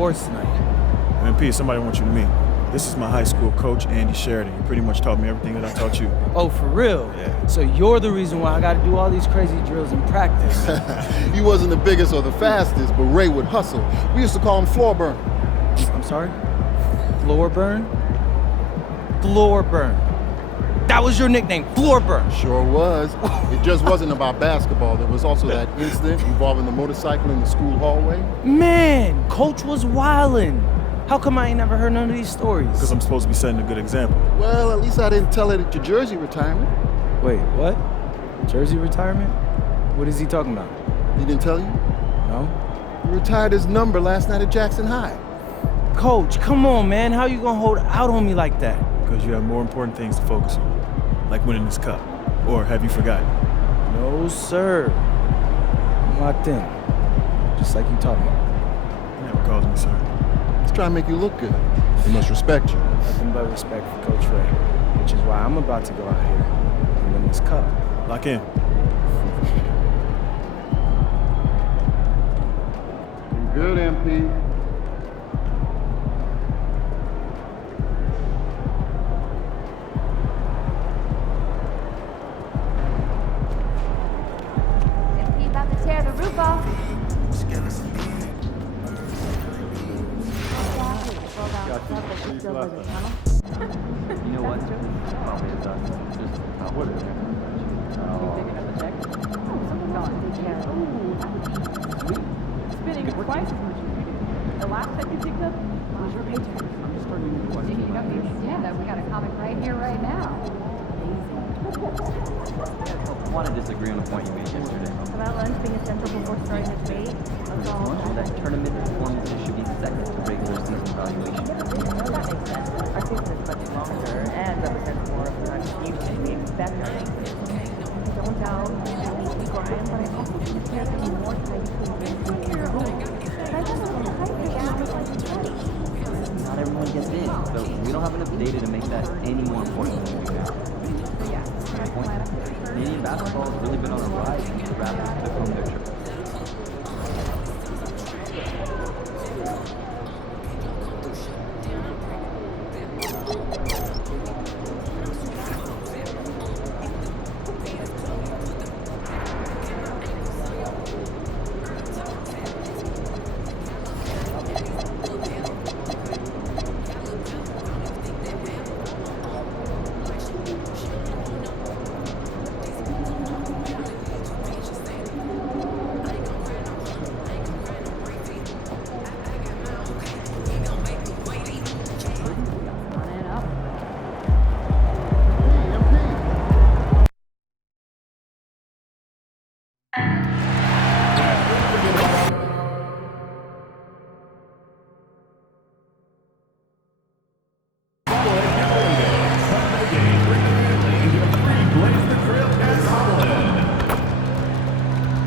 sports tonight. MP, somebody wants you to meet. This is my high school coach, Andy Sheridan. He pretty much taught me everything that I taught you. Oh, for real? Yeah. So you're the reason why I got to do all these crazy drills in practice. He wasn't the biggest or the fastest, but Ray would hustle. We used to call him floor burn. I'm sorry? Floor burn? Floor burn. That was your nickname, Floor Burn. Sure was. It just wasn't about basketball. There was also that incident involving the motorcycle in the school hallway. Man, Coach was wildin'. How come I ain't never heard none of these stories? Because I'm supposed to be setting a good example. Well, at least I didn't tell it at your jersey retirement. Wait, what? Jersey retirement? What is he talking about? He didn't tell you? No? He retired his number last night at Jackson High. Coach, come on, man. How you gonna hold out on me like that? Because you have more important things to focus on, like winning this cup. Or have you forgotten? No, sir. I'm locked in. Just like you taught me. You never called me sir. He's trying to make you look good. He must respect you. Nothing but respect for Coach Ray, which is why I'm about to go out here and win this cup. Lock in. Good, MP. MP about to tear the roof off. You know what? Probably is us. Just what is it? Picking up the check? Spending twice as much as you did. The last check you picked up was your paycheck. I'm just starting to question. You don't need to stand up. We got a comic right here, right now. I want to disagree on a point you made yesterday. About lunch being essential before starting a debate. That's all. That tournament performances should be second to regular season evaluation. No, that makes sense. Our season is much longer and represents more of the contribution we expect our team to make. Don't doubt Brian, but I also think it's making more time between games and the rules. But I just want to hype the economic like it's ready. Not everyone gets in, so we don't have enough data to make that any more important than we do now. Yeah. Canadian basketball has really been on a rise since the Raptors took home their triple.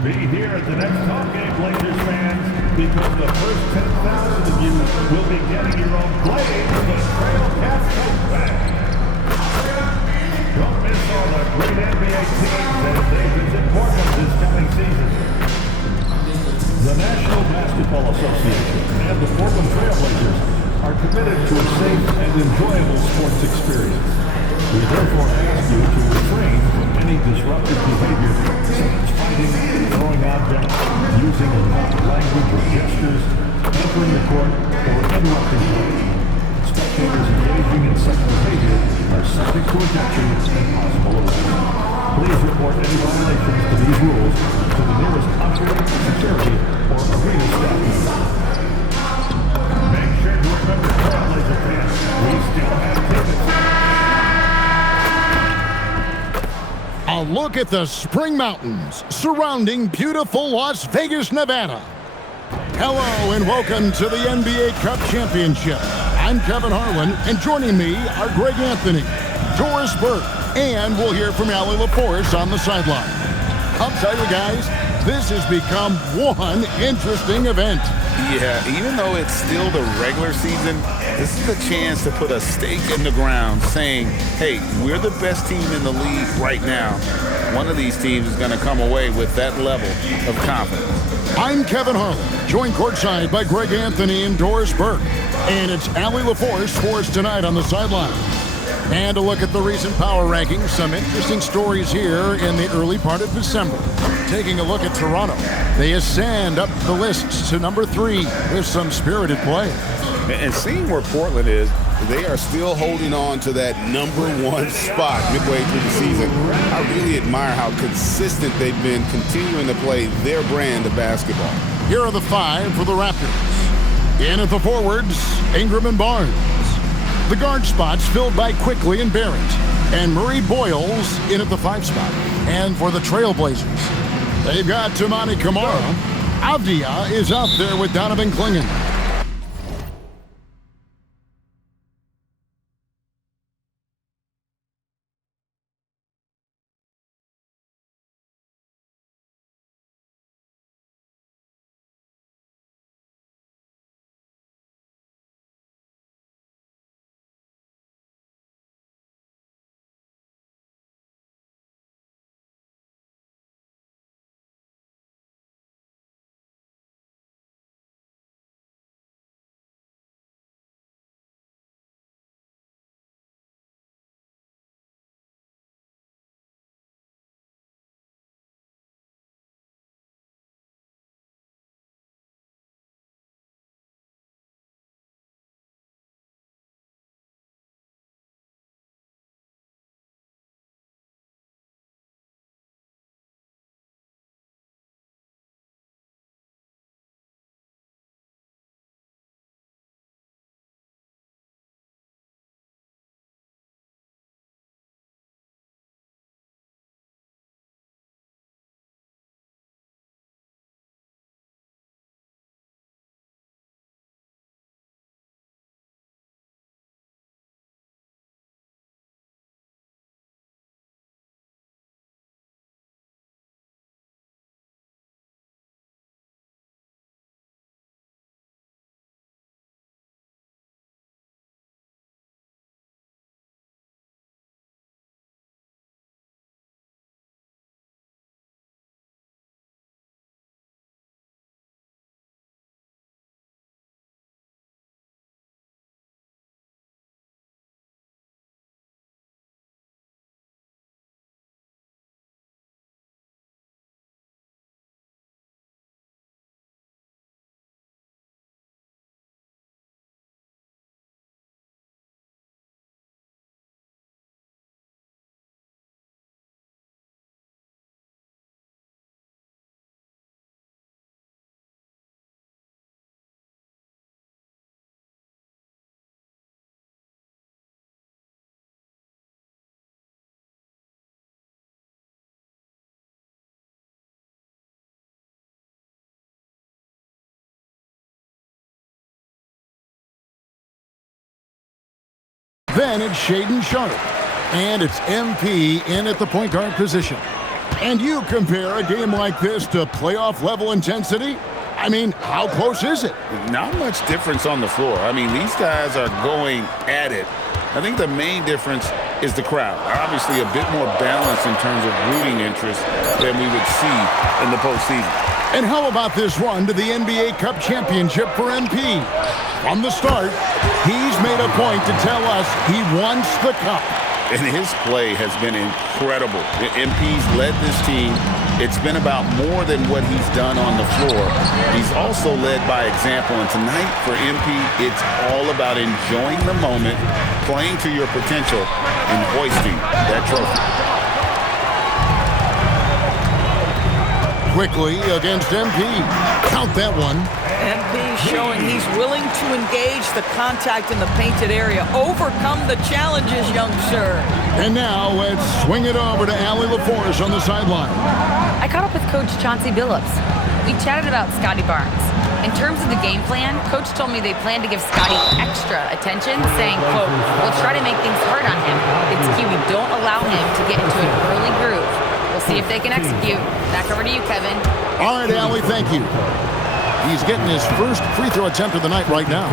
Be here at the next home game, Blazers fans, because the first 10,000 of you will be getting your own blades for the Trail Cats comeback. Don't miss all the great NBA teams as they visit Portland this coming season. The National Basketball Association and the Portland Trail Blazers are committed to a safe and enjoyable sports experience. We therefore ask you to refrain from any disruptive behavior, such as fighting, throwing objects, using loud language or gestures, entering the court, or interrupting play. Spectators engaging in such behavior are subject to ejection and possible arrest. Please report any violations to these rules to the nearest usher, security, or arena staff member. Make sure to remember, Trailblazer fans, we still have tickets. A look at the Spring Mountains surrounding beautiful Las Vegas, Nevada. Hello and welcome to the NBA Cup Championship. I'm Kevin Harlan, and joining me are Greg Anthony, Doris Burke, and we'll hear from Allie LaForce on the sideline. I'll tell you guys, this has become one interesting event. Yeah, even though it's still the regular season, this is a chance to put a stake in the ground saying, hey, we're the best team in the league right now. One of these teams is going to come away with that level of confidence. I'm Kevin Harlan, joined courtside by Greg Anthony and Doris Burke. And it's Allie LaForce for us tonight on the sideline. And a look at the recent power rankings. Some interesting stories here in the early part of December. Taking a look at Toronto. They ascend up the lists to number 3 with some spirited play. And seeing where Portland is, they are still holding on to that number 1 spot midway through the season. I really admire how consistent they've been continuing to play their brand of basketball. Here are the 5 for the Raptors. In at the forwards, Ingram and Barnes. The guard spots filled by Quickly and Barrett. And Murray Boyles in at the 5 spot. And for the Trailblazers, they've got Toumani Camara. Avdia is out there with Donovan Clingan. Then it's Shaedon Sharpe. And it's MP in at the point guard position. And you compare a game like this to playoff-level intensity? I mean, how close is it? Not much difference on the floor. I mean, these guys are going at it. I think the main difference is the crowd. Obviously, a bit more balance in terms of rooting interest than we would see in the postseason. And how about this run to the NBA Cup Championship for MP? From the start, he's made a point to tell us he wants the cup. And his play has been incredible. MP's led this team. It's been about more than what he's done on the floor. He's also led by example. And tonight for MP, it's all about enjoying the moment, playing to your potential, and hoisting that trophy. Quickly against MP. Count that one. MP showing he's willing to engage the contact in the painted area. Overcome the challenges, young sir. And now let's swing it over to Allie LaForce on the sideline. I caught up with Coach Chauncey Billups. We chatted about Scotty Barnes. In terms of the game plan, Coach told me they plan to give Scotty extra attention, saying, quote, "We'll try to make things hard on him. It's key we don't allow him to get into an early groove. We'll see if they can execute." Back over to you, Kevin. All right, Allie, thank you. He's getting his first free throw attempt of the night right now.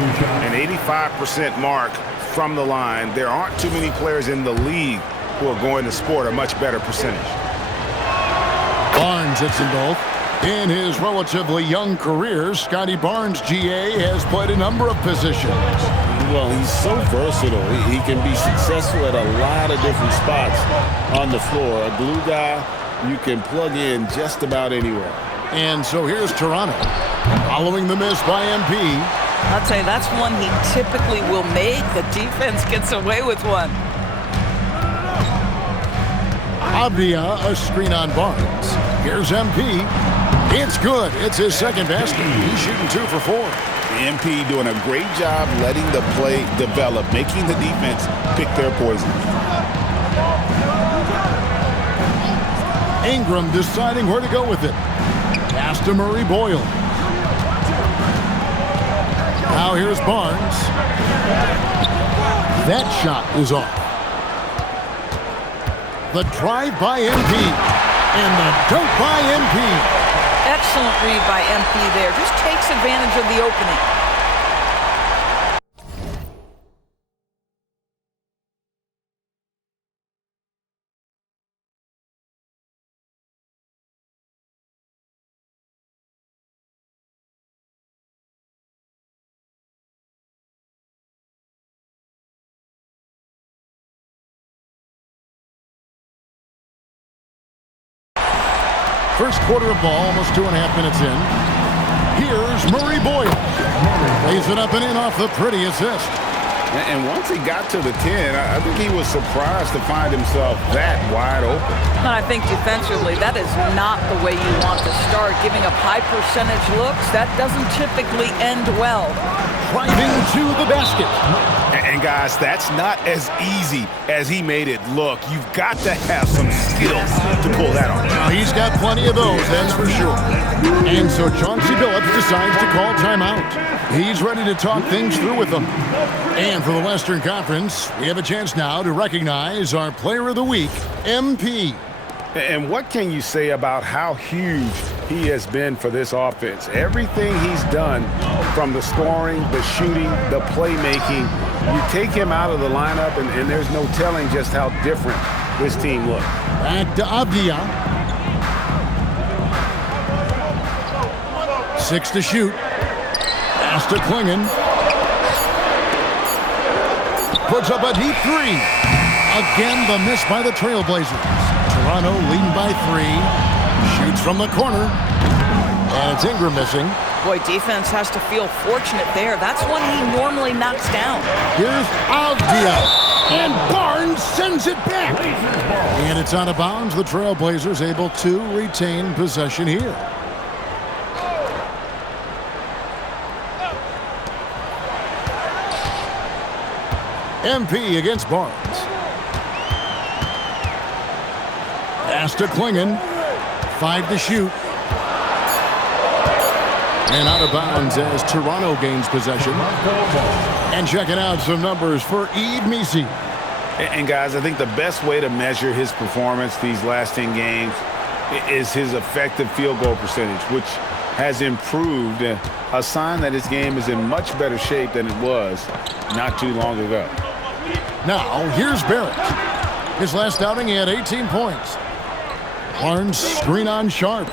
An 85% mark from the line. There aren't too many players in the league who are going to sport a much better percentage. Barnes hits them both. In his relatively young career, Scotty Barnes, GA, has played a number of positions. Well, he's so versatile. He can be successful at a lot of different spots on the floor. A glue guy you can plug in just about anywhere. And so here's Toronto, following the miss by MP. I'll tell you, that's one he typically will make. The defense gets away with one. Avdia, a screen on Barnes. Here's MP. It's good. It's his second basket. He's shooting 2 for 4. MP doing a great job letting the play develop, making the defense pick their poison. Ingram deciding where to go with it. Pass to Murray Boyle. Now here's Barnes. That shot is off. The drive by MP. And the dunk by MP. Excellent read by MP there. Just takes advantage of the opening. First quarter of ball, almost 2.5 minutes in. Here's Murray Boyle. Lays it up and in off the pretty assist. And once he got to the 10, I think he was surprised to find himself that wide open. And I think defensively, that is not the way you want to start. Giving up high percentage looks, that doesn't typically end well. Driving to the basket. And guys, that's not as easy as he made it look. You've got to have some skills to pull that off. He's got plenty of those, that's for sure. And so Chauncey Billups decides to call timeout. He's ready to talk things through with them. And for the Western Conference, we have a chance now to recognize our Player of the Week, MP. And what can you say about how huge he has been for this offense? Everything he's done, from the scoring, the shooting, the playmaking, you take him out of the lineup, and there's no telling just how different this team looks. Back to Avdia. 6 to shoot. Pass to Klingon. Puts up a deep 3. Again, the miss by the Trailblazers. Toronto leading by 3. Shoots from the corner. And it's Ingram missing. Boy, defense has to feel fortunate there. That's one he normally knocks down. Here's Avdia. And Barnes sends it back. And it's out of bounds. The Trailblazers able to retain possession here. MP against Barnes. Pass to Klingon. 5 to shoot. And out of bounds as Toronto gains possession. And checking out some numbers for Yves Missi. And guys, I think the best way to measure his performance these last 10 games is his effective field goal percentage, which has improved, a sign that his game is in much better shape than it was not too long ago. Now, here's Barrett. His last outing, he had 18 points. Barnes screen on Sharp.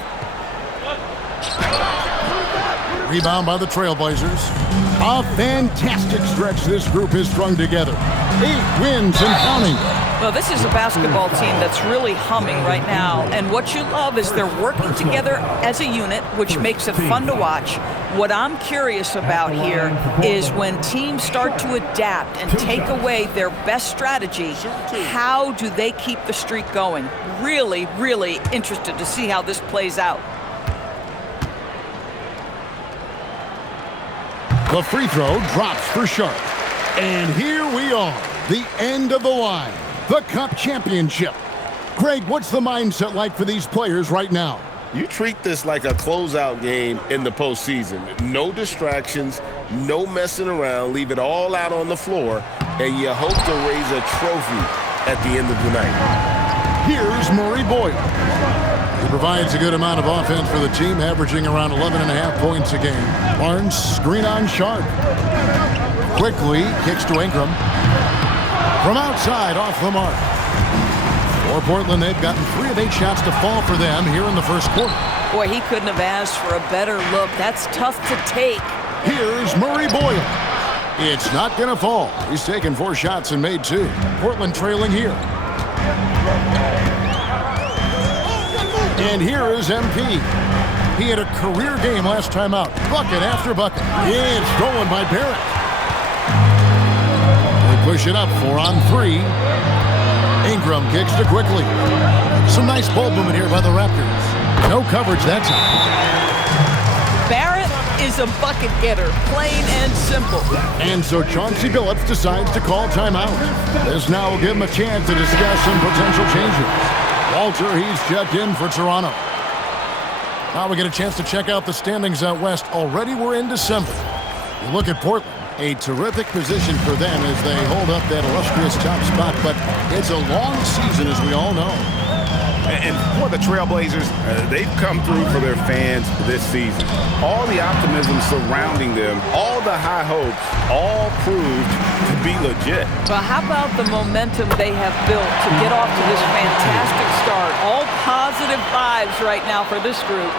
Rebound by the Trailblazers. A fantastic stretch this group has strung together. 8 wins and counting. Well, this is a basketball team that's really humming right now. And what you love is they're working together as a unit, which makes it fun to watch. What I'm curious about here is when teams start to adapt and take away their best strategy, how do they keep the streak going? Really, really interested to see how this plays out. The free throw drops for Sharp. And here we are, the end of the line, the Cup Championship. Greg, what's the mindset like for these players right now? You treat this like a closeout game in the postseason. No distractions, no messing around. Leave it all out on the floor, and you hope to raise a trophy at the end of the night. Here's Murray Boyle. He provides a good amount of offense for the team, averaging around 11.5 points a game. Barnes, screen on Sharp. Quickly kicks to Ingram. From outside, off the mark. For Portland, they've gotten 3 of 8 shots to fall for them here in the first quarter. Boy, he couldn't have asked for a better look. That's tough to take. Here's Murray Boyle. It's not going to fall. He's taken 4 shots and made 2. Portland trailing here. And here is MP. He had a career game last time out. Bucket after bucket. And stolen by Barrett. They push it up 4 on 3. Ingram kicks to Quickly. Some nice ball movement here by the Raptors. No coverage that time. Barrett is a bucket getter, plain and simple. And so Chauncey Billups decides to call timeout. This now will give him a chance to discuss some potential changes. Walter, he's checked in for Toronto. Now we get a chance to check out the standings out west. Already we're in December. You look at Portland. A terrific position for them as they hold up that illustrious top spot, but it's a long season, as we all know. And for the Trailblazers, they've come through for their fans this season. All the optimism surrounding them, all the high hopes, all proved to be legit. But how about the momentum they have built to get off to this fantastic start? All positive vibes right now for this group.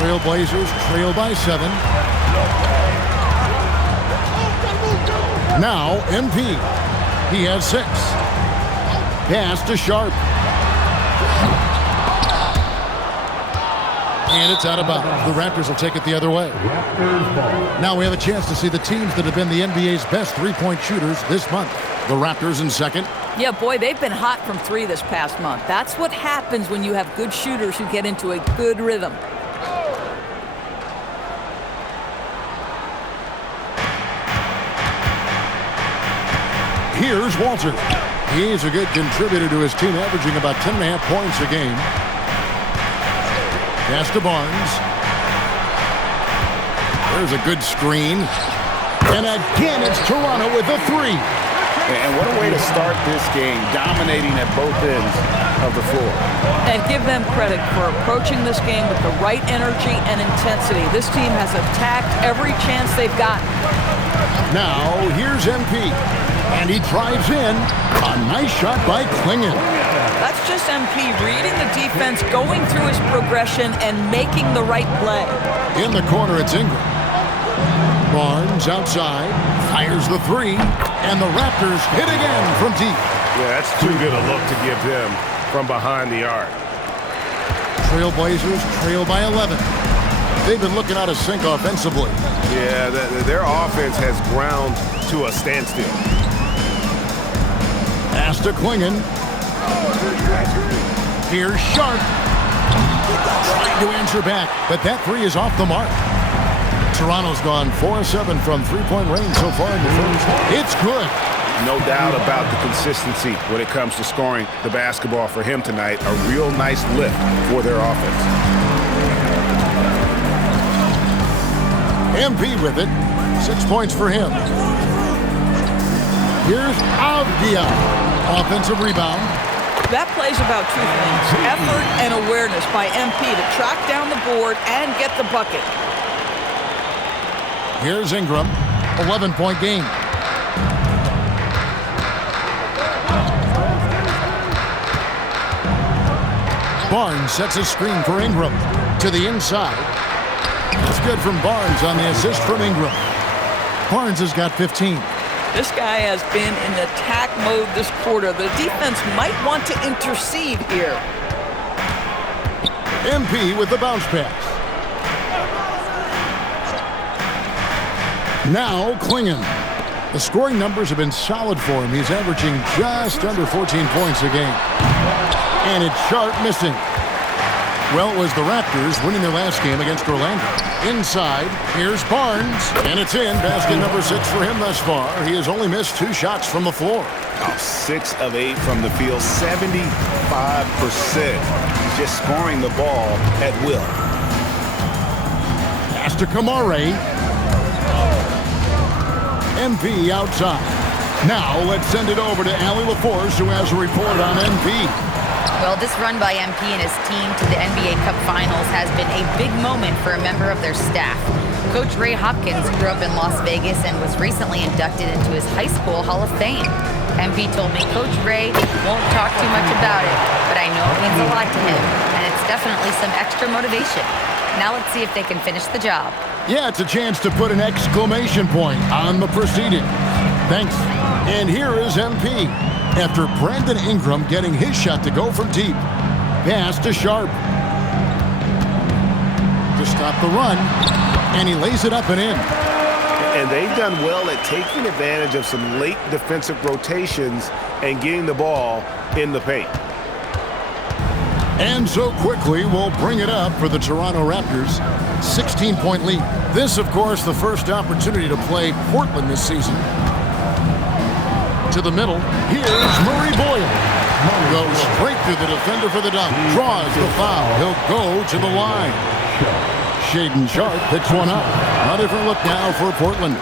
Trailblazers trail by 7. Now MP. He has 6. Pass to Sharp. And it's out of bounds. The Raptors will take it the other way. Now we have a chance to see the teams that have been the NBA's best three-point shooters this month. The Raptors in second. Yeah, boy, they've been hot from 3 this past month. That's what happens when you have good shooters who get into a good rhythm. Here's Walter. He's a good contributor to his team, averaging about 10.5 points a game. Pass to Barnes. There's a good screen. And again, it's Toronto with a 3. And what a way to start this game, dominating at both ends of the floor. And give them credit for approaching this game with the right energy and intensity. This team has attacked every chance they've gotten. Now, here's MP. And he drives in. A nice shot by Klingon. That's just MP reading the defense, going through his progression, and making the right play. In the corner, it's Ingram. Barnes outside, fires the 3, and the Raptors hit again from deep. Yeah, that's too good a look to give them from behind the arc. Trailblazers trail by 11. They've been looking out of sync offensively. Yeah, their offense has ground to a standstill. Pass to Klingon. Here's Sharp. Trying to answer back, but that 3 is off the mark. Toronto's gone 4 of 7 from three-point range so far in the first. It's good. No doubt about the consistency when it comes to scoring the basketball for him tonight. A real nice lift for their offense. MP with it. 6 points for him. Here's Avdia. Offensive rebound. That plays about 2 things. Effort and awareness by MP to track down the board and get the bucket. Here's Ingram. 11-point game. Barnes sets a screen for Ingram. To the inside. It's good from Barnes on the assist from Ingram. Barnes has got 15. This guy has been in attack mode this quarter. The defense might want to intercede here. MP with the bounce pass. Now Klingon. The scoring numbers have been solid for him. He's averaging just under 14 points a game. And it's Sharp missing. Well, it was the Raptors winning their last game against Orlando. Inside, here's Barnes, and it's in. Basket number 6 for him thus far. He has only missed 2 shots from the floor. 6 of 8 from the field, 75%. He's just scoring the ball at will. Pass to Kamare. MP outside. Now let's send it over to Allie LaForce, who has a report on MP. Well, this run by MP and his team to the NBA Cup Finals has been a big moment for a member of their staff. Coach Ray Hopkins grew up in Las Vegas and was recently inducted into his high school Hall of Fame. MP told me Coach Ray won't talk too much about it, but I know it means a lot to him, and it's definitely some extra motivation. Now let's see if they can finish the job. Yeah, it's a chance to put an exclamation point on the proceeding. Thanks. And here is MP. After Brandon Ingram getting his shot to go from deep. Pass to Sharp. To stop the run. And he lays it up and in. And they've done well at taking advantage of some late defensive rotations and getting the ball in the paint. And so quickly, we'll bring it up for the Toronto Raptors. 16-point lead. This, of course, the first opportunity to play Portland this season. To the middle. Here's Murray Boyle. Goes straight through the defender for the dunk. Draws the foul. He'll go to the line. Shaedon Sharpe picks one up. A different look now for Portland.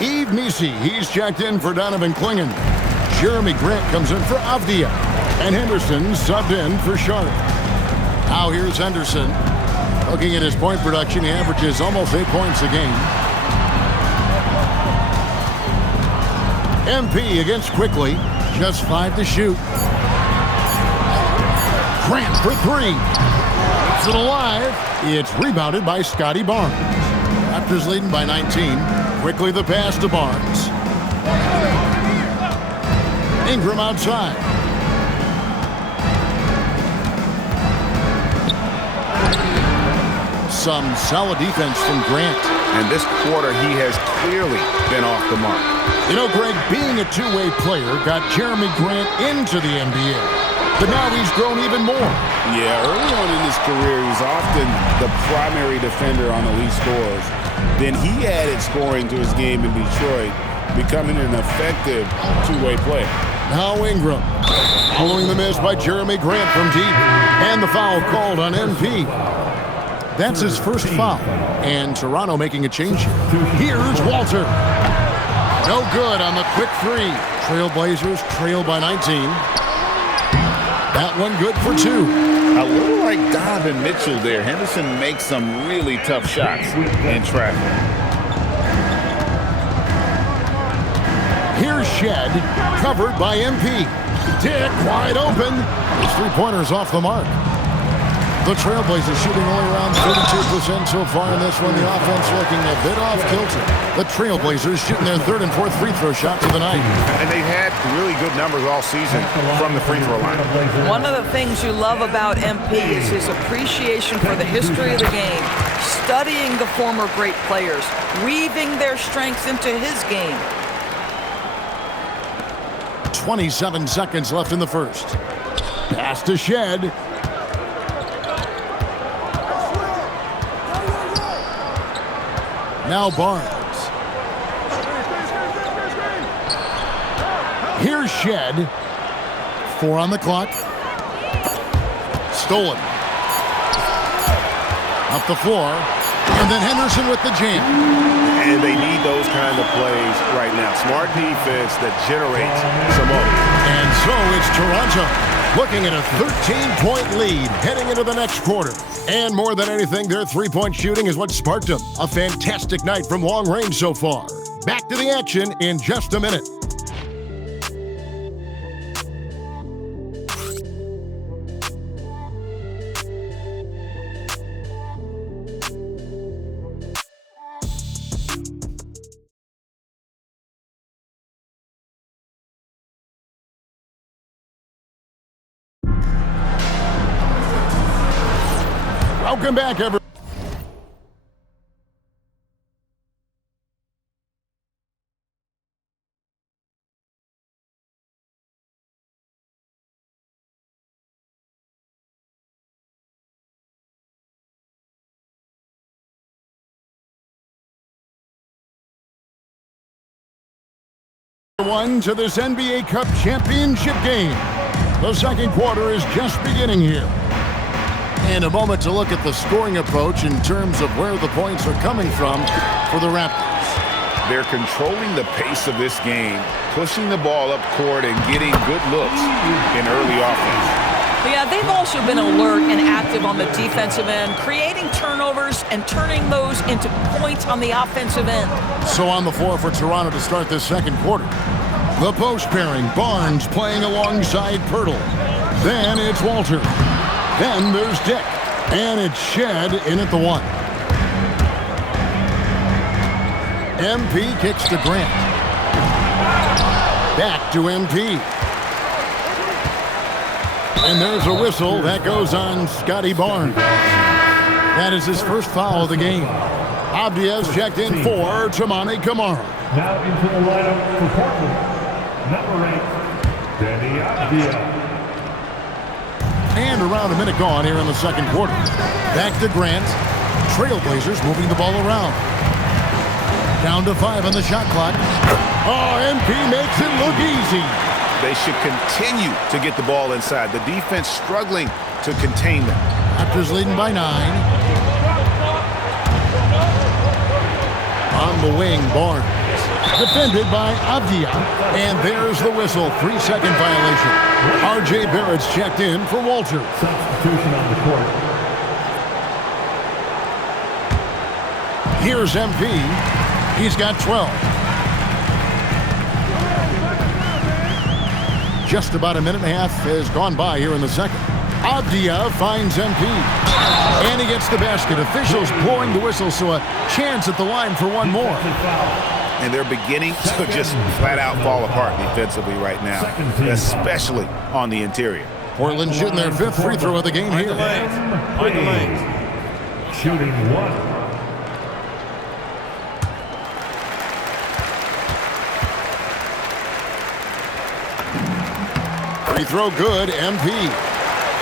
Yves Missi, he's checked in for Donovan Clingan. Jeremy Grant comes in for Avdia. And Henderson subbed in for Sharpe. Now here's Henderson. Looking at his point production, he averages almost 8 points a game. MP against Quickly. Just 5 to shoot. Grant for 3. Keeps it alive. It's rebounded by Scotty Barnes. Raptors leading by 19. Quickly the pass to Barnes. Ingram outside. Some solid defense from Grant. And this quarter, he has clearly been off the mark. You know, Greg, being a two-way player got Jeremy Grant into the NBA. But now he's grown even more. Yeah, early on in his career, he's often the primary defender on elite scores. Then he added scoring to his game in Detroit, becoming an effective two-way player. Now Ingram, following the miss by Jeremy Grant from deep, and the foul called on MP. That's his first foul, and Toronto making a change. Here's Walter. No good on the quick 3. Trailblazers trail by 19. That one good for 2. A little like Donovan Mitchell there. Henderson makes some really tough shots in traffic. Here's Shed, covered by MP. Dick wide open. His three-pointer's off the mark. The Trailblazers shooting only around 32% so far in this one. The offense looking a bit off kilter. The Trailblazers shooting their 3rd and 4th free throw shots of the night. And they've had really good numbers all season from the free throw line. One of the things you love about MP is his appreciation for the history of the game, studying the former great players, weaving their strengths into his game. 27 seconds left in the first. Pass to Shed. Now Barnes. Here's Shed. 4 on the clock. Stolen. Up the floor. And then Henderson with the jam. And they need those kind of plays right now. Smart defense that generates some others. And so it's Toronto looking at a 13-point lead heading into the next quarter. And more than anything, their three-point shooting is what sparked them. A fantastic night from long range so far. Back to the action in just a minute. Welcome back, everyone. One to this NBA Cup championship game. The second quarter is just beginning here. And a moment to look at the scoring approach in terms of where the points are coming from for the Raptors. They're controlling the pace of this game, pushing the ball up court and getting good looks in early offense. Yeah, they've also been alert and active on the defensive end, creating turnovers and turning those into points on the offensive end. So on the floor for Toronto to start this second quarter. The post pairing, Barnes playing alongside Pirtle. Then it's Walter. Then there's Dick. And it's Shed in at the 1. MP kicks to Grant. Back to MP. And there's a whistle that goes on Scotty Barnes. That is his first foul of the game. Abdia's checked in for Toumani Camara. Now into the lineup for Portland, number 8, Danny Abdia. And around a minute gone here in the second quarter. Back to Grant. Trailblazers moving the ball around. Down to 5 on the shot clock. Oh, MP makes it look easy. They should continue to get the ball inside. The defense struggling to contain them. Raptors leading by 9. On the wing, Barnes. Defended by Abdia. And there's the whistle. 3-second violation. R.J. Barrett's checked in for Walter. Substitution on the court. Here's MP. He's got 12. Just about a minute and a half has gone by here in the second. Abdia finds MP. And he gets the basket. Officials blowing the whistle, so a chance at the line for one more. And they're beginning to just flat out fall apart defensively right now, especially on the interior. Portland shooting their 5th free throw of the game here. Point the lanes. Shooting 1. Free throw good, MP.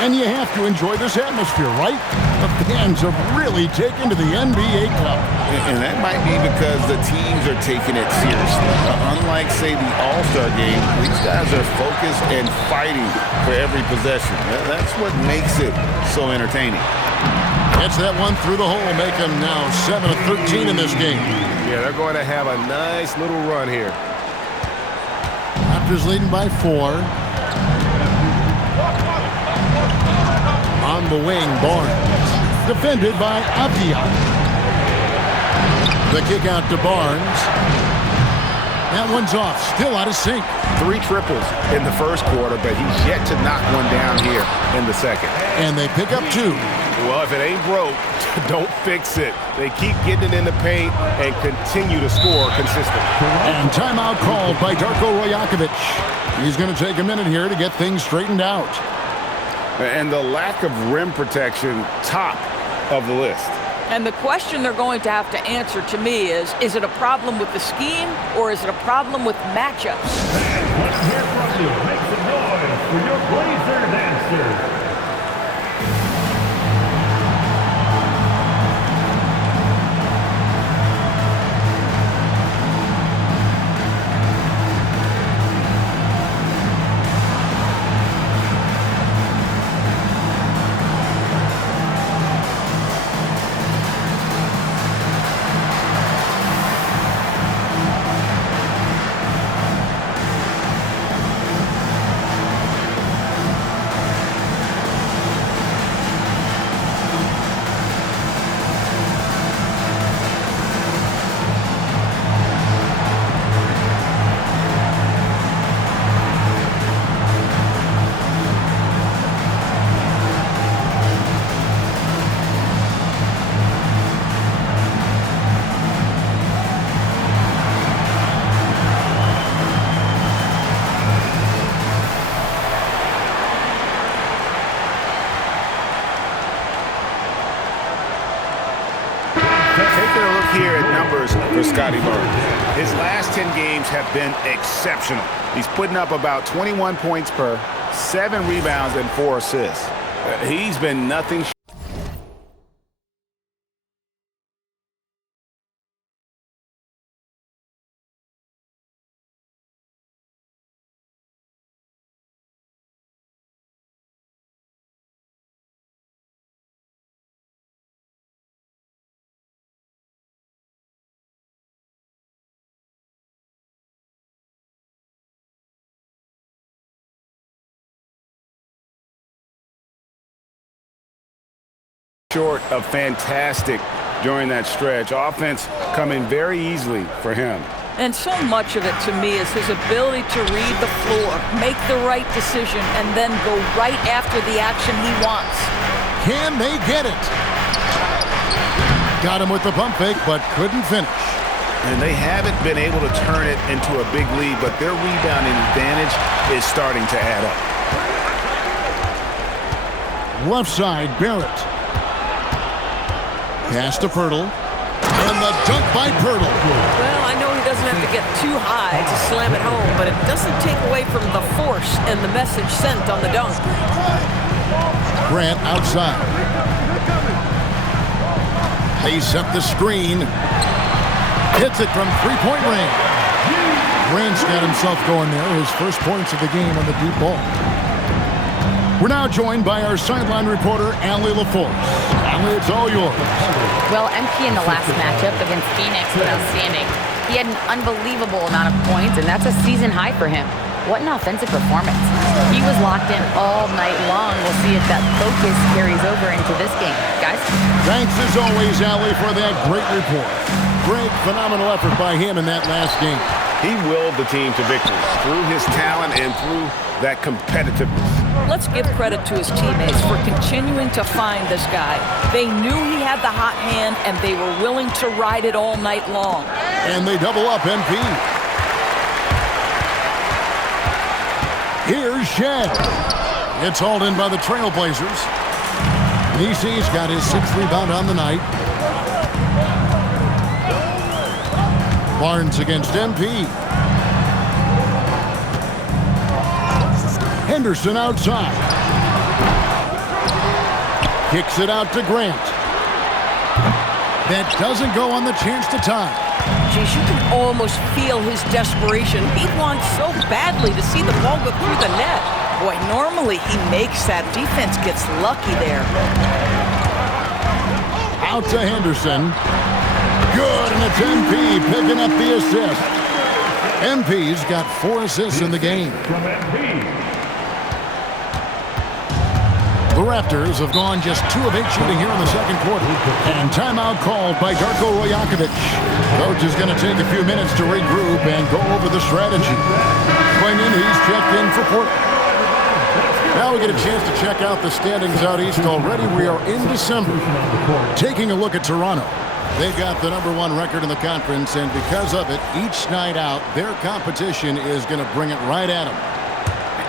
And you have to enjoy this atmosphere, right? The fans have really taken to the NBA Cup. And that might be because the teams are taking it seriously. Unlike, say, the All-Star game, these guys are focused and fighting for every possession. That's what makes it so entertaining. Gets that one through the hole, make them now 7 of 13 in this game. Yeah, they're going to have a nice little run here. Raptors leading by 4. On the wing, Barnes. Defended by Abdia. The kick out to Barnes. That one's off. Still out of sync. 3 triples in the first quarter, but he's yet to knock one down here in the second. And they pick up 2. Well, if it ain't broke, don't fix it. They keep getting it in the paint and continue to score consistently. And timeout called by Darko Rajakovic. He's going to take a minute here to get things straightened out. And the lack of rim protection, top of the list. And the question they're going to have to answer to me is it a problem with the scheme or is it a problem with matchups? Fans, let's hear from you. Make some noise for your Blazer dancers. Taking a look here at numbers for Scotty Barnes. His last 10 games have been exceptional. He's putting up about 21 points per, 7 rebounds, and 4 assists. He's been nothing short of fantastic during that stretch. Offense coming very easily for him. And so much of it to me is his ability to read the floor, make the right decision, and then go right after the action he wants. Can they get it? Got him with the pump fake, but couldn't finish. And they haven't been able to turn it into a big lead, but their rebounding advantage is starting to add up. Left side, Barrett. Pass to Pirtle. And the dunk by Pirtle. Well, I know he doesn't have to get too high to slam it home, but it doesn't take away from the force and the message sent on the dunk. Grant outside. They set the screen. Hits it from three-point range. Grant's got himself going there. His first points of the game on the deep ball. We're now joined by our sideline reporter, Allie LaForce. Allie, it's all yours. Well, MP in the last matchup against Phoenix was outstanding. He had an unbelievable amount of points, and that's a season high for him. What an offensive performance. He was locked in all night long. We'll see if that focus carries over into this game. Guys? Thanks as always, Allie, for that great report. Great, phenomenal effort by him in that last game. He willed the team to victory through his talent and through that competitiveness. Let's give credit to his teammates for continuing to find this guy. They knew he had the hot hand, and they were willing to ride it all night long. And they double up MP. Here's Shed. It's hauled in by the Trailblazers. DC's got his 6th rebound on the night. Barnes against MP. Henderson outside. Kicks it out to Grant. That doesn't go on the chance to tie. Geez, you can almost feel his desperation. He wants so badly to see the ball go through the net. Boy, normally he makes that. Defense gets lucky there. Out to Henderson. Good, and it's MP picking up the assist. MP's got 4 assists in the game. The Raptors have gone just 2 of 8 shooting here in the second quarter. And timeout called by Darko Rajakovic. Coach is going to take a few minutes to regroup and go over the strategy. Swinging, he's checked in for Portland. Now we get a chance to check out the standings out east already. We are in December. Taking a look at Toronto. They've got the #1 record in the conference, and because of it, each night out, their competition is going to bring it right at them.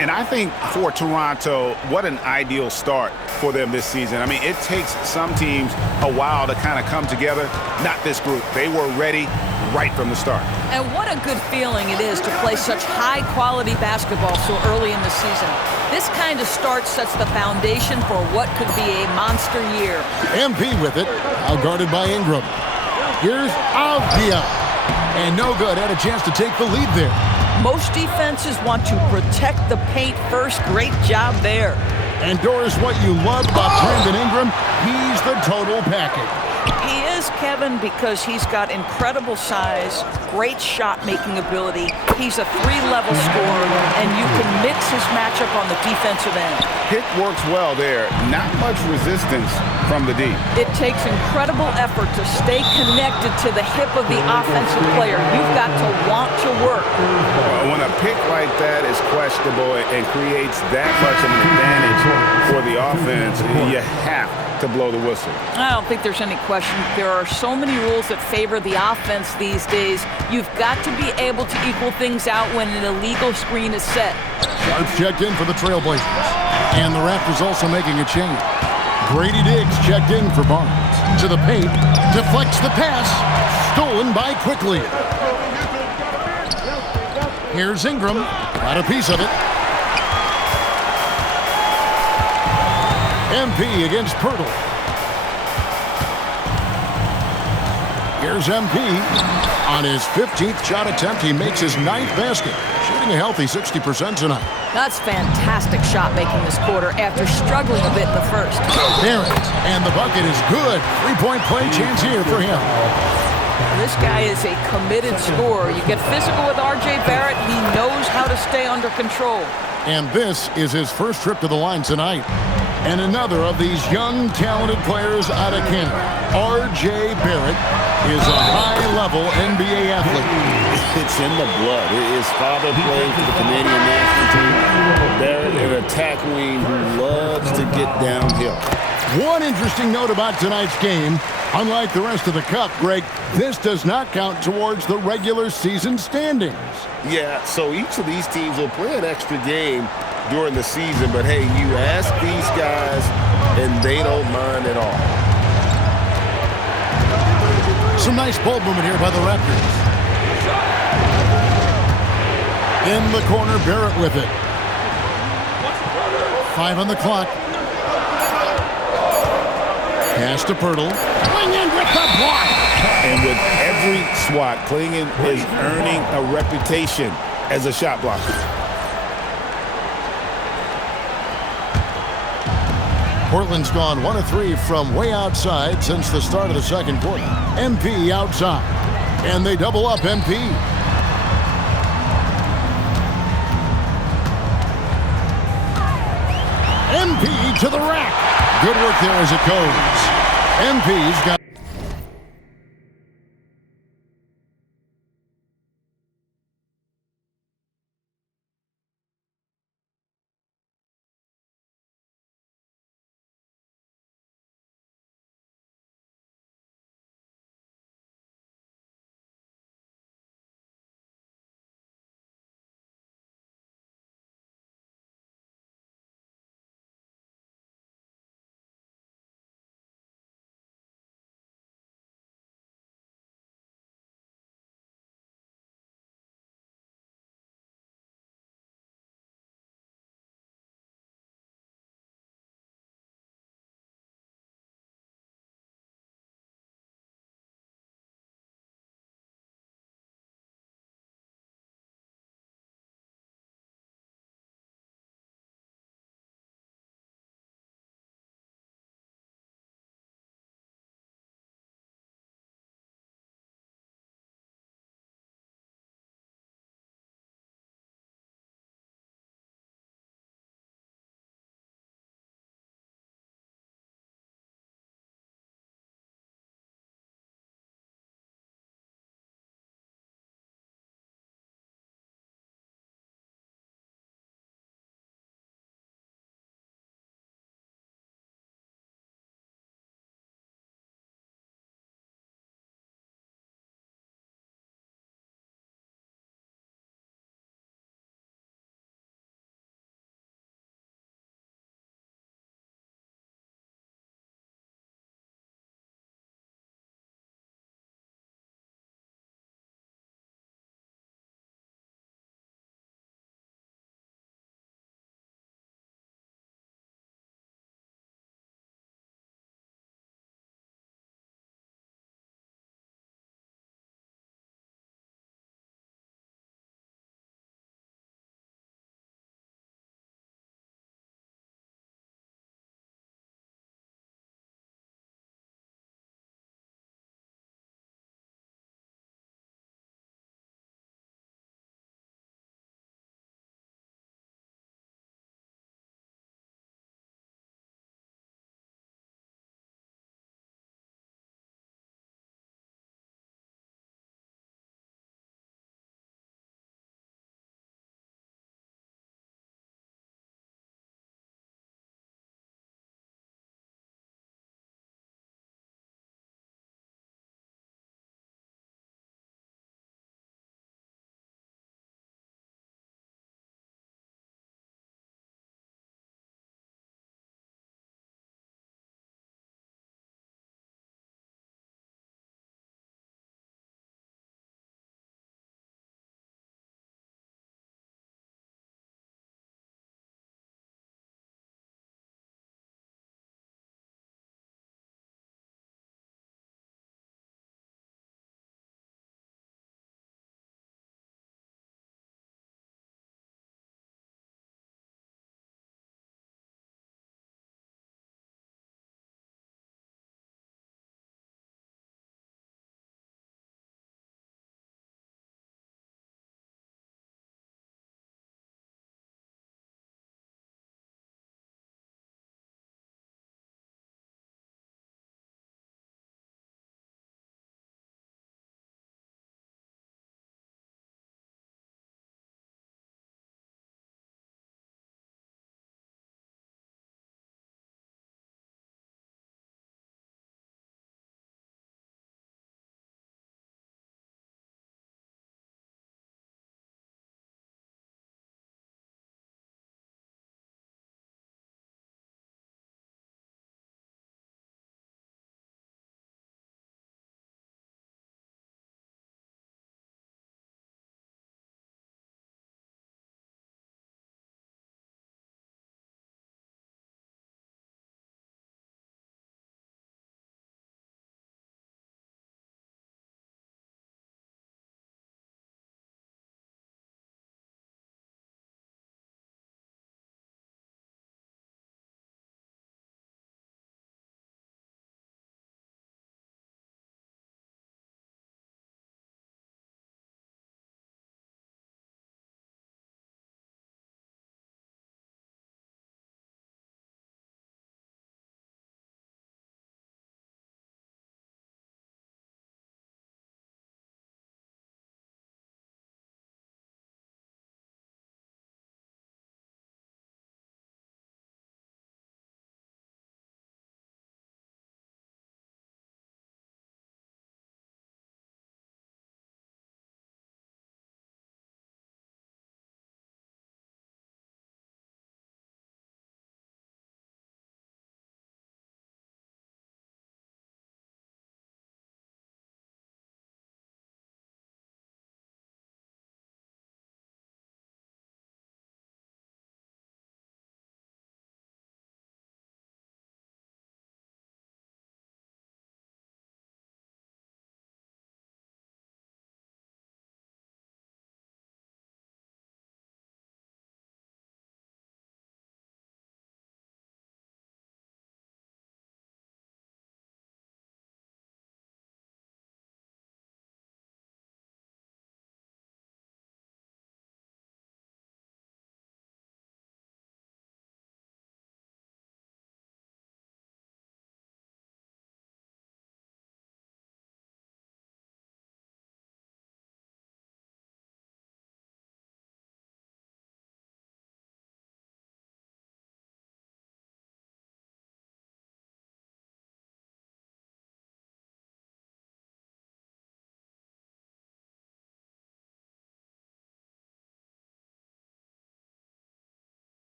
And I think for Toronto, what an ideal start for them this season. I mean, it takes some teams a while to kind of come together. Not this group. They were ready right from the start. And what a good feeling it is to play such high-quality basketball so early in the season. This kind of start sets the foundation for what could be a monster year. MP with it, now guarded by Ingram. Here's Avdia. And no good, had a chance to take the lead there. Most defenses want to protect the paint first. Great job there. And Doris, what you love about Brandon Ingram, he's the total package. He is, Kevin, because he's got incredible size, great shot-making ability. He's a 3-level scorer, and you can mix his matchup on the defensive end. Pick works well there. Not much resistance from the D. It takes incredible effort to stay connected to the hip of the offensive player. You've got to want to work. When a pick like that is questionable and creates that much of an advantage for the offense, you have to blow the whistle. I don't think there's any question. There are so many rules that favor the offense these days. You've got to be able to equal things out when an illegal screen is set. Sharps checked in for the Trailblazers. And the Raptors also making a change. Grady Diggs checked in for Barnes. To the paint, deflects the pass, stolen by Quickly. Here's Ingram, got a piece of it. MP against Pirtle. Here's MP. On his 15th shot attempt, he makes his 9th basket. Shooting a healthy 60% tonight. That's fantastic shot making this quarter after struggling a bit in the first. Barrett, and the bucket is good. 3-point play chance here for him. This guy is a committed scorer. You get physical with R.J. Barrett, he knows how to stay under control. And this is his first trip to the line tonight. And another of these young, talented players out of Canada, R.J. Barrett, is a high-level NBA athlete. It's in the blood. His father played for the Canadian national team. Barrett, an attack wing who loves to get downhill. One interesting note about tonight's game, unlike the rest of the Cup, Greg, this does not count towards the regular season standings. Yeah, so each of these teams will play an extra game during the season, but hey, you ask these guys and they don't mind at all. Some nice ball movement here by the Raptors. In the corner, Barrett with it. 5 on the clock. Pass to Pirtle. Swing in with the block. And with every swat, Clingan is earning a reputation as a shot blocker. Portland's gone 1 of 3 from way outside since the start of the second quarter. MP outside. And they double up MP. MP to the rack. Good work there as it goes. MP's got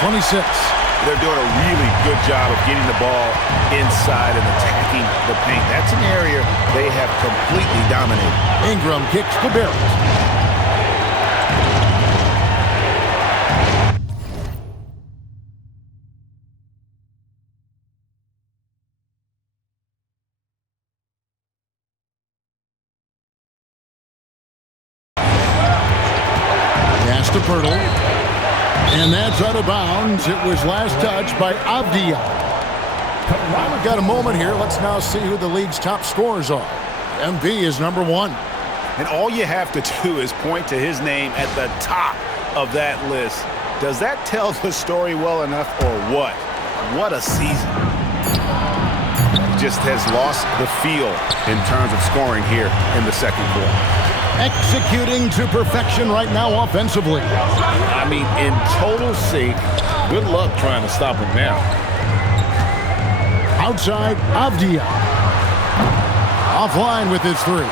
26. They're doing a really good job of getting the ball inside and attacking the paint. That's an area they have completely dominated. Ingram kicks to Barrett. Pass to Pirtle. And that's out of bounds. It was last touched by Avdia. Well, we've got a moment here. Let's now see who the league's top scorers are. MP is number 1. And all you have to do is point to his name at the top of that list. Does that tell the story well enough or what? What a season. Just has lost the feel in terms of scoring here in the second quarter. Executing to perfection right now offensively. I mean, in total sync. Good luck trying to stop him now. Outside, Avdia. Offline with his 3.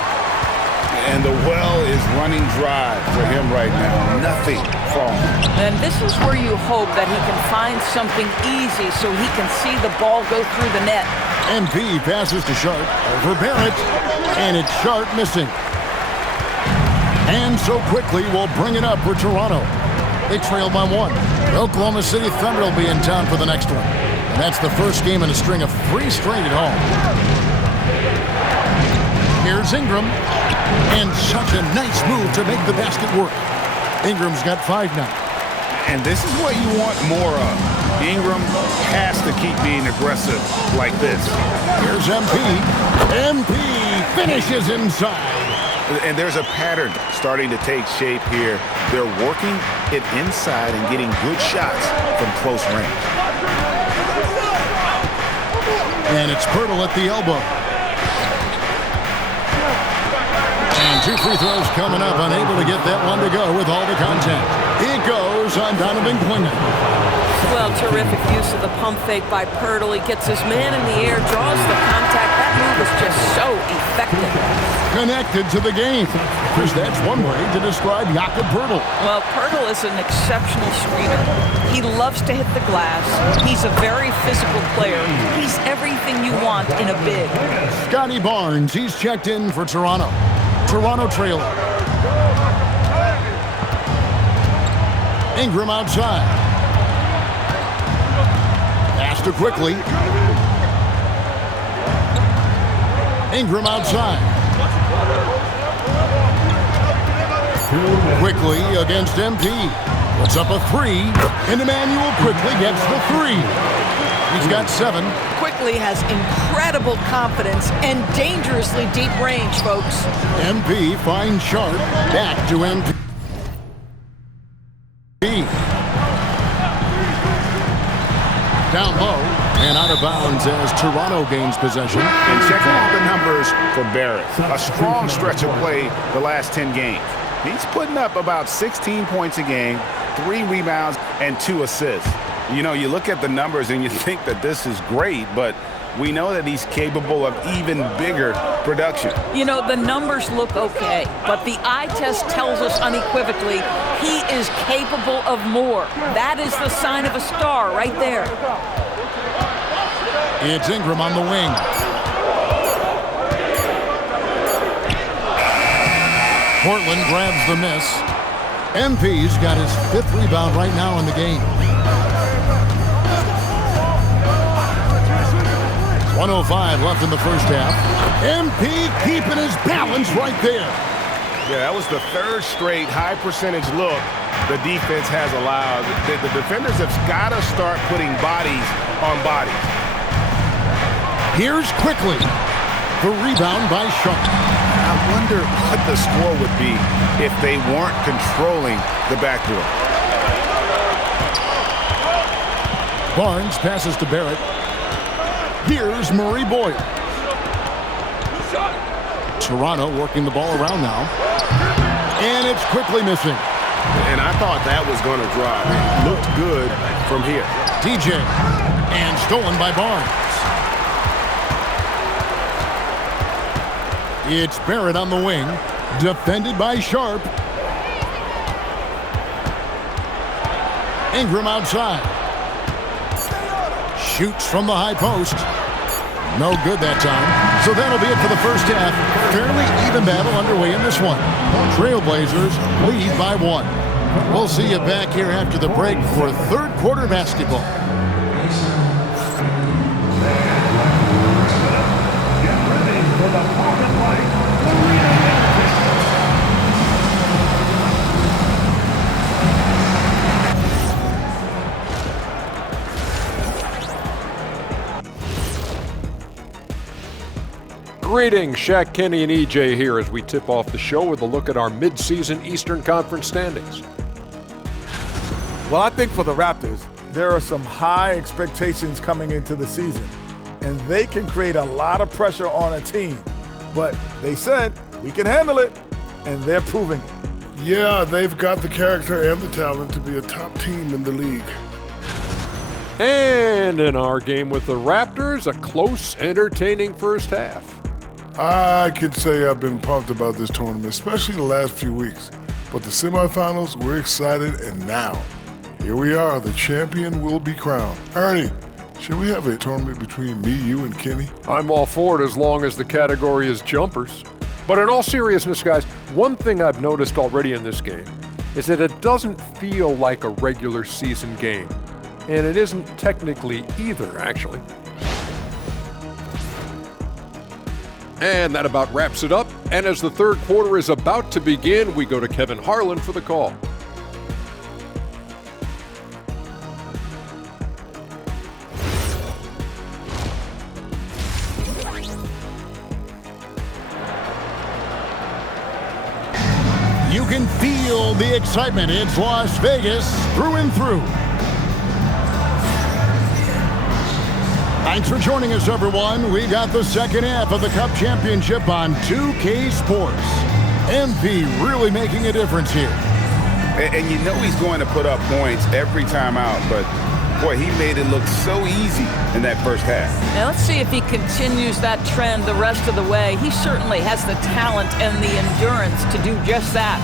And the well is running dry for him right now. Nothing falling. And this is where you hope that he can find something easy so he can see the ball go through the net. MP passes to Sharp over Barrett. And it's Sharp missing. And so quickly we'll bring it up for Toronto. They trail by 1. The Oklahoma City Thunder will be in town for the next one. And that's the first game in a string of 3 straight at home. Here's Ingram. And such a nice move to make the basket work. Ingram's got 5 now. And this is what you want more of. Ingram has to keep being aggressive like this. Here's MP. MP finishes inside. And there's a pattern starting to take shape here. They're working it inside and getting good shots from close range. And it's Pirtle at the elbow. And 2 free throws coming up, unable to get that one to go with all the contact. It goes on Donovan Clingan. Well, terrific use of the pump fake by Pirtle. He gets his man in the air, draws the contact. That move is just so effective. Connected to the game. Because that's one way to describe Jakob Pirtle. Well, Pirtle is an exceptional screener. He loves to hit the glass. He's a very physical player. He's everything you want in a big. Scotty Barnes, he's checked in for Toronto. Toronto trailer. Ingram outside. Pass to quickly. Ingram outside. Quickly against MP. Puts up a 3. And Emmanuel quickly gets the 3. He's got 7. Quickly has incredible confidence and dangerously deep range, folks. MP finds Sharp. Back to MP. Down low and out of bounds as Toronto gains possession. And checking out the numbers for Barrett. A strong stretch of play the last 10 games. He's putting up about 16 points a game, 3 rebounds, and 2 assists. You know, you look at the numbers and you think that this is great, but we know that he's capable of even bigger production. You know, the numbers look okay, but the eye test tells us unequivocally he is capable of more. That is the sign of a star right there. It's Ingram on the wing. Portland grabs the miss. MP's got his 5th rebound right now in the game. 1:05 left in the first half. MP keeping his balance right there. Yeah, that was the 3rd straight high percentage look the defense has allowed. The defenders have got to start putting bodies on bodies. Here's quickly. The rebound by Sharp. I wonder what the score would be if they weren't controlling the backboard. Barnes passes to Barrett. Here's Murray Boyle. Toronto working the ball around now. And it's quickly missing. And I thought that was going to drive. It looked good from here. DJ. And stolen by Barnes. It's Barrett on the wing. Defended by Sharp. Ingram outside. Shoots from the high post. No good that time. So that'll be it for the first half. Fairly even battle underway in this one. Trailblazers lead by 1. We'll see you back here after the break for third quarter basketball. Get ready for the Pocket Light Arena Greetings, Shaq Kenny and EJ here as we tip off the show with a look at our mid-season Eastern Conference standings. Well, I think for the Raptors, there are some high expectations coming into the season, and they can create a lot of pressure on a team. But they said, we can handle it, and they're proving it. Yeah, they've got the character and the talent to be a top team in the league. And in our game with the Raptors, a close, entertaining first half. I could say I've been pumped about this tournament, especially the last few weeks. But the semifinals, we're excited, and now, here we are, the champion will be crowned. Ernie, should we have a tournament between me, you, and Kenny? I'm all for it as long as the category is jumpers. But in all seriousness, guys, one thing I've noticed already in this game is that it doesn't feel like a regular season game. And it isn't technically either, actually. And that about wraps it up. And as the third quarter is about to begin, we go to Kevin Harlan for the call. You can feel the excitement. It's Las Vegas through and through. Thanks for joining us, everyone. We got the second half of the Cup Championship on 2K Sports. MP really making a difference here. And you know he's going to put up points every time out, but boy, he made it look so easy in that first half. Now let's see if he continues that trend the rest of the way. He certainly has the talent and the endurance to do just that.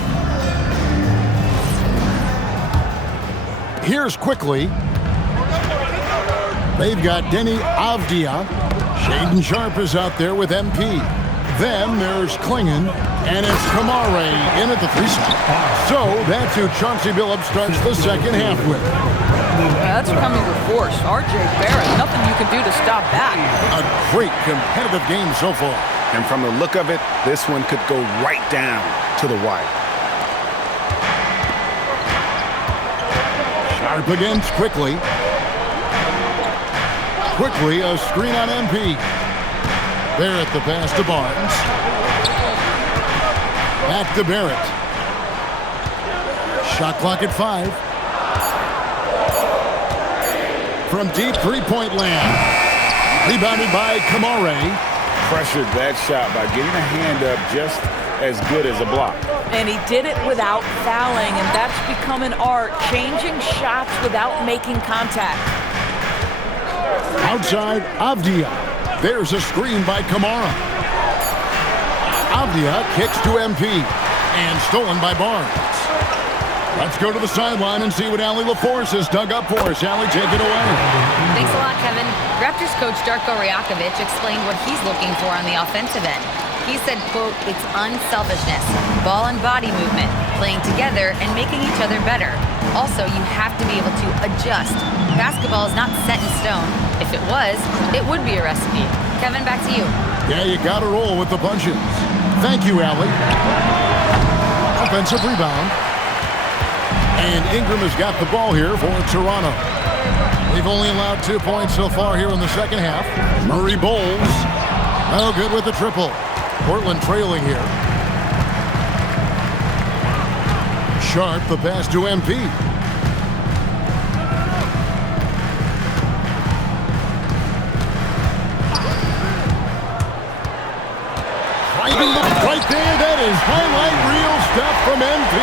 Here's quickly. They've got Denny Avdia. Shaden Sharp is out there with MP. Then there's Klingon, and it's Kamare in at the 3 spot. So that's who Chauncey Billups starts the second half with. That's coming with force. R.J. Barrett, nothing you can do to stop that. A great competitive game so far. And from the look of it, this one could go right down to the wire. Sharp against Quickly. Quickly, a screen on MP. Barrett the pass to Barnes. Back to Barrett. Shot clock at 5. From deep three-point land. Rebounded by Kamare. Pressured that shot by getting a hand up just as good as a block. And he did it without fouling, and that's become an art, changing shots without making contact. Outside, Avdia. There's a screen by Kamara. Avdia kicks to MP. And stolen by Barnes. Let's go to the sideline and see what Allie LaForce has dug up for us. Allie, take it away. Thanks a lot, Kevin. Raptors coach Darko Rajakovic explained what he's looking for on the offensive end. He said, quote, it's unselfishness, ball and body movement, playing together and making each other better. Also, you have to be able to adjust. Basketball is not set in stone. If it was, it would be a recipe. Kevin, back to you. Yeah, you got to roll with the punches. Thank you, Allie. Offensive rebound. And Ingram has got the ball here for Toronto. They've only allowed 2 points so far here in the second half. Murray bowls. No good with the triple. Portland trailing here. Sharp, the pass to MP. Right there, that is highlight reel stuff from MP.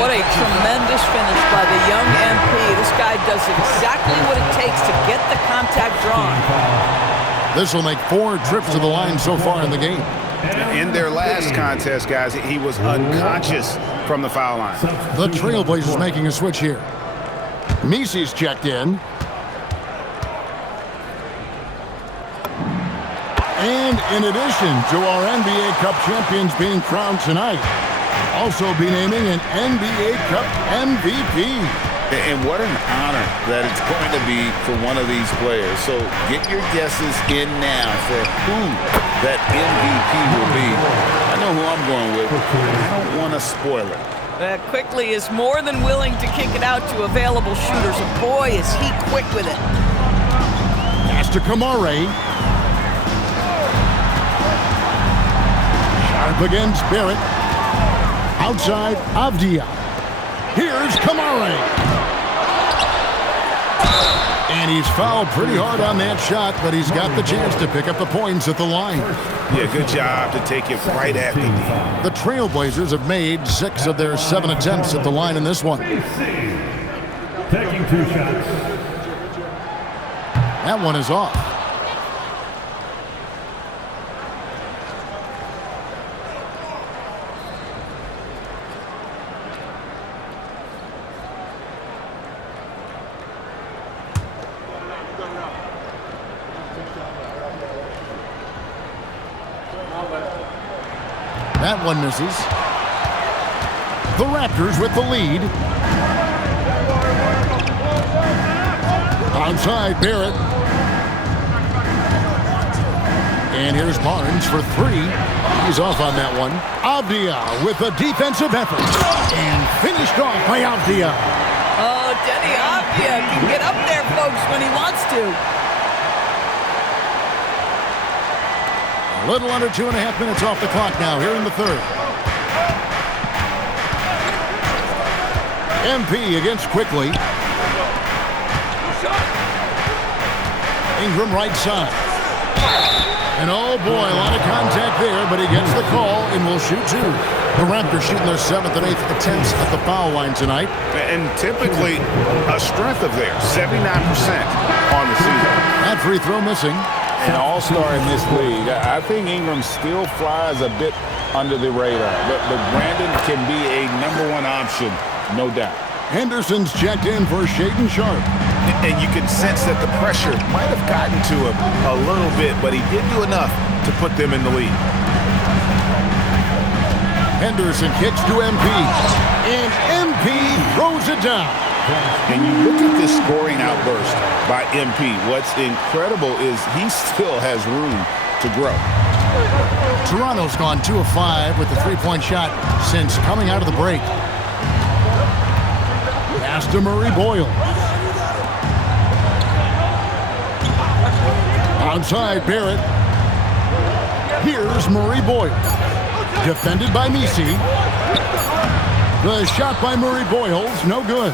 What a tremendous finish by the young MP. This guy does exactly what it takes to get the contact drawn. This will make 4 trips to the line so far in the game. In their last contest, guys, he was unconscious from the foul line. The Trailblazers making a switch here. Misi's checked in. And in addition to our NBA Cup champions being crowned tonight, also be naming an NBA Cup MVP. And what an honor that it's going to be for one of these players. So get your guesses in now for who that MVP will be. I know who I'm going with. I don't want to spoil it. Quickly is more than willing to kick it out to available shooters. And boy, is he quick with it. Pass to Kamare. Sharp against Barrett. Outside, Avdia. Here's Kamare. And he's fouled pretty hard on that shot, but he's got the chance to pick up the points at the line. Yeah, good job to take it right at the knee. The Trailblazers have made 6 of their 7 attempts at the line in this one. Taking 2 shots. That one is off. That one misses. The Raptors with the lead. Outside, Barrett. And here's Barnes for 3. He's off on that one. Avdia with a defensive effort. And finished off by Avdia. Oh, Denny Avdia can get up there, folks, when he wants to. A little under 2.5 minutes off the clock now here in the third. MP against Quickly. Ingram right side. And oh boy, a lot of contact there, but he gets the call and will shoot 2. The Raptors shooting their 7th and 8th attempts at the foul line tonight. And typically a strength of theirs, 79% on the season. That free throw missing. An all-star in this league. I think Ingram still flies a bit under the radar, but Brandon can be a #1 option, no doubt. Henderson's checked in for Shaedon Sharpe. And you can sense that the pressure might have gotten to him a little bit, but he did do enough to put them in the lead. Henderson kicks to MP, and MP throws it down. And you look at this scoring outburst by MP. What's incredible is he still has room to grow. Toronto's gone 2 of 5 with the 3-point shot since coming out of the break. Pass to Murray Boyle. Outside, Barrett. Here's Murray Boyle. Defended by Misi. The shot by Murray Boyle's no good.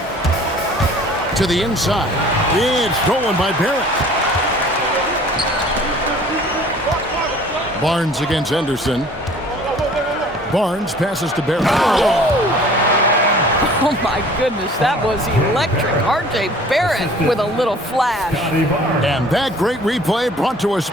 To the inside. It's stolen by Barrett. Barnes against Henderson. Barnes passes to Barrett. Oh my goodness, that was electric. RJ Barrett with a little flash. And that great replay brought to us